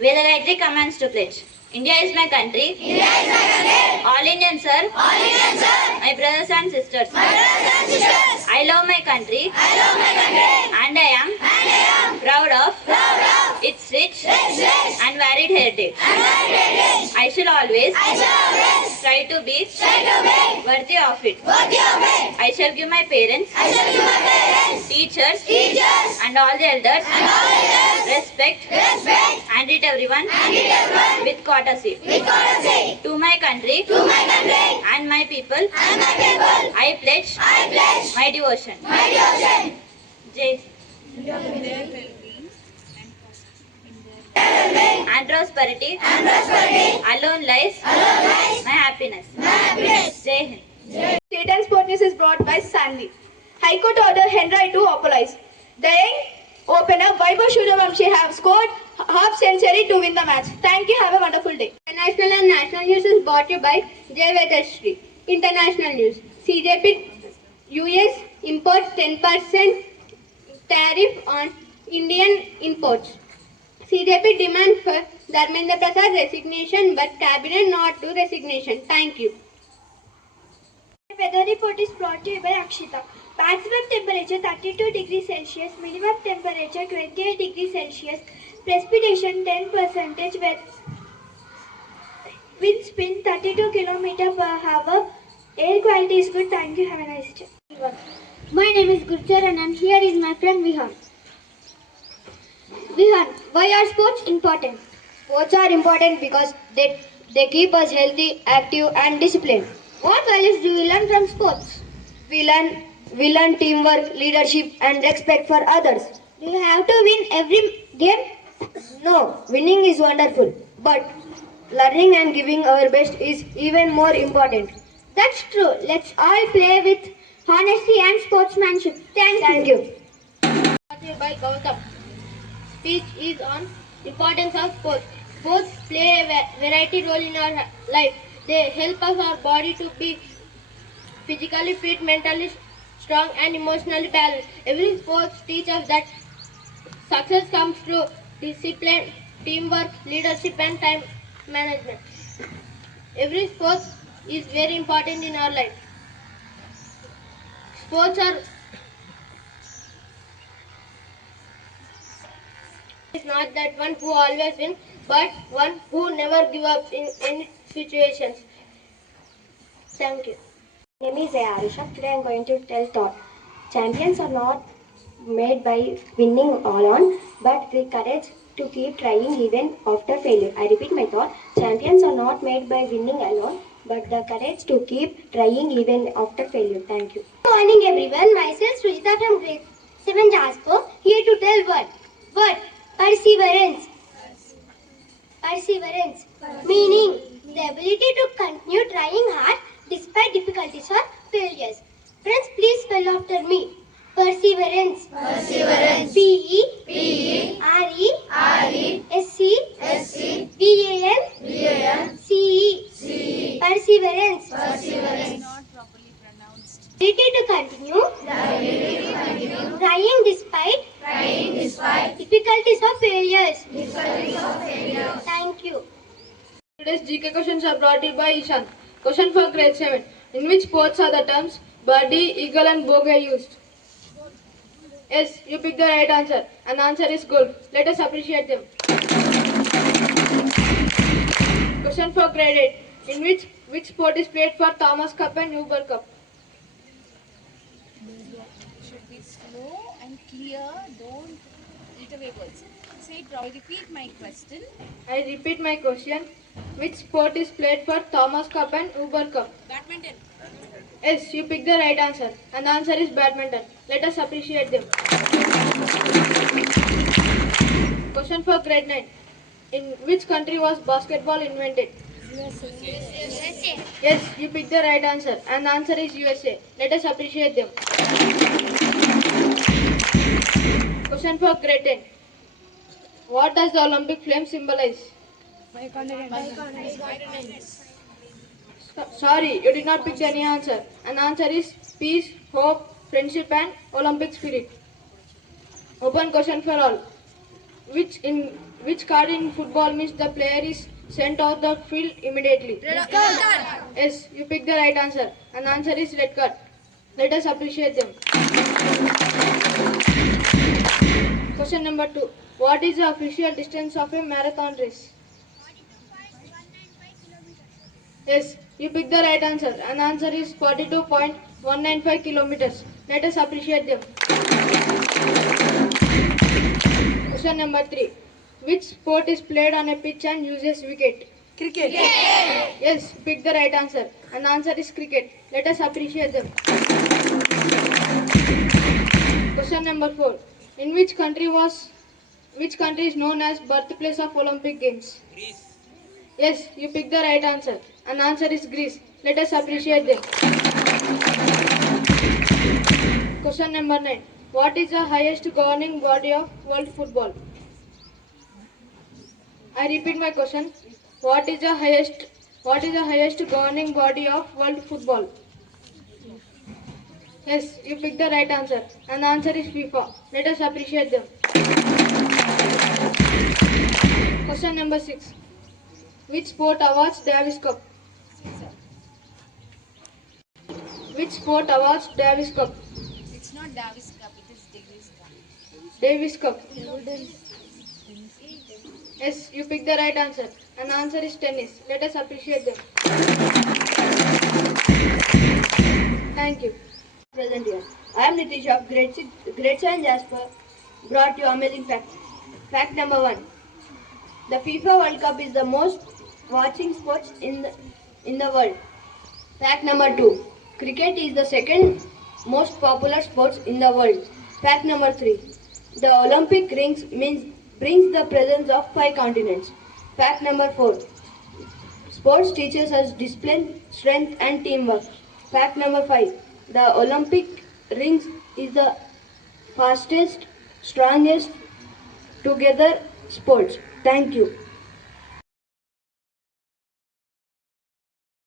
With the right commands to pledge. India is my country. India is my country. All Indians, sir. All Indians, sir. My brothers and sisters. My brothers and sisters. I love my country. I love my country. And I am proud of its rich and varied heritage. I shall always try to be worthy of it. I shall give my parents, teachers, and all the elders respect and treat everyone with courtesy. To my country and my people, I pledge my devotion. Jai. And prosperity alone lies my happiness. Jai Hind. State and Sport News is brought by Sandy. High Court order Henry to apologize. The young opener Vaibhav Suryavanshi have scored half century to win the match. Thank you. Have a wonderful day. International and national news is brought to you by Jai. International news. CJP US imports 10% tariff on Indian imports. CJP demand for Dharmendra Prasad resignation but cabinet not to resignation. Thank you. Weather report is brought to you by Akshita. Maximum temperature 32 degrees Celsius, minimum temperature 28 degrees Celsius, precipitation 10%, wind speed 32 km per hour, air quality is good. Thank you. Have a nice day. My name is Gurcharan and here is my friend Vihan. Vihan, why are sports important? Sports are important because they keep us healthy, active and disciplined. What values do we learn from sports? We learn teamwork, leadership and respect for others. Do you have to win every game? No, winning is wonderful, but learning and giving our best is even more important. That's true. Let's all play with honesty and sportsmanship. Thank you. By Gautam. Speech is on importance of sports. Sports play a variety role in our life. They help us our body to be physically fit, mentally strong and emotionally balanced. Every sport teaches us that success comes through discipline, teamwork, leadership and time management. Every sport is very important in our life. Sports are is not that one who always wins, but one who never give up in any situations. Thank you. My name is Arisha. Today I am going to tell thought. Champions are not made by winning alone, but with courage to keep trying even after failure. I repeat my thought. Champions are not made by winning alone, but the courage to keep trying even after failure. Thank you. Good morning everyone. Myself Sujita from Grade VII Jasper, here to tell word. Perseverance. Perseverance. Meaning the ability to continue trying hard despite difficulties or failures. Friends, please spell after me. Perseverance. Perseverance. Perseverance. Perseverance. Perseverance. Ability to continue trying despite difficulties or failures. Thank you. Today's GK questions are brought to you by Ishan. Question for grade 7. In which sports are the terms birdie, eagle and bogey used? Yes, you picked the right answer. And the answer is golf. Let us appreciate them. Question for grade 8. In which sport is played for Thomas Cup and Uber Cup? Should be slow and clear. Don't eat away words. Say it properly. Repeat my question. I repeat my question. Which sport is played for Thomas Cup and Uber Cup? Badminton. Yes, you picked the right answer. And the answer is badminton. Let us appreciate them. Question for grade 9. In which country was basketball invented? USA. Yes, you picked the right answer. And the answer is USA. Let us appreciate them. Question for grade 10. What does the Olympic flame symbolize? Sorry, you did not pick any answer. And the answer is peace, hope, friendship and Olympic spirit. Open question for all. Which card in football means the player is sent off the field immediately? Red card. Yes, you pick the right answer. And the answer is red card. Let us appreciate them. Question number 2. What is the official distance of a marathon race? Yes, you pick the right answer. And the answer is 42.195 kilometers. Let us appreciate them. Question number 3. Which sport is played on a pitch and uses wicket? Cricket. Yes, pick the right answer. And the answer is cricket. Let us appreciate them. Question number 4. In which country is known as birthplace of Olympic Games? Greece. Yes, you pick the right answer. And the answer is Greece. Let us appreciate them. Question number 9. What is the highest governing body of world football? I repeat my question. What is the highest governing body of world football? Yes, you picked the right answer. And the answer is FIFA. Let us appreciate them. Question number 6. Which sport awards Davis Cup? Which sport awards Davis Cup? It's not Davis Cup, it is Davis Cup. Davis Cup. Yes, you picked the right answer. And the answer is tennis. Let us appreciate them. Thank you. Present here. I am Nitish of Grade VII Jasper, brought you amazing fact. Fact number 1. The FIFA World Cup is the most watching sports in the world. Fact number 2. Cricket is the second most popular sports in the world. Fact number 3. The Olympic rings brings the presence of 5 continents. Fact number 4. Sports teaches us discipline, strength and teamwork. Fact number 5. The Olympic rings is the fastest, strongest together sports. Thank you.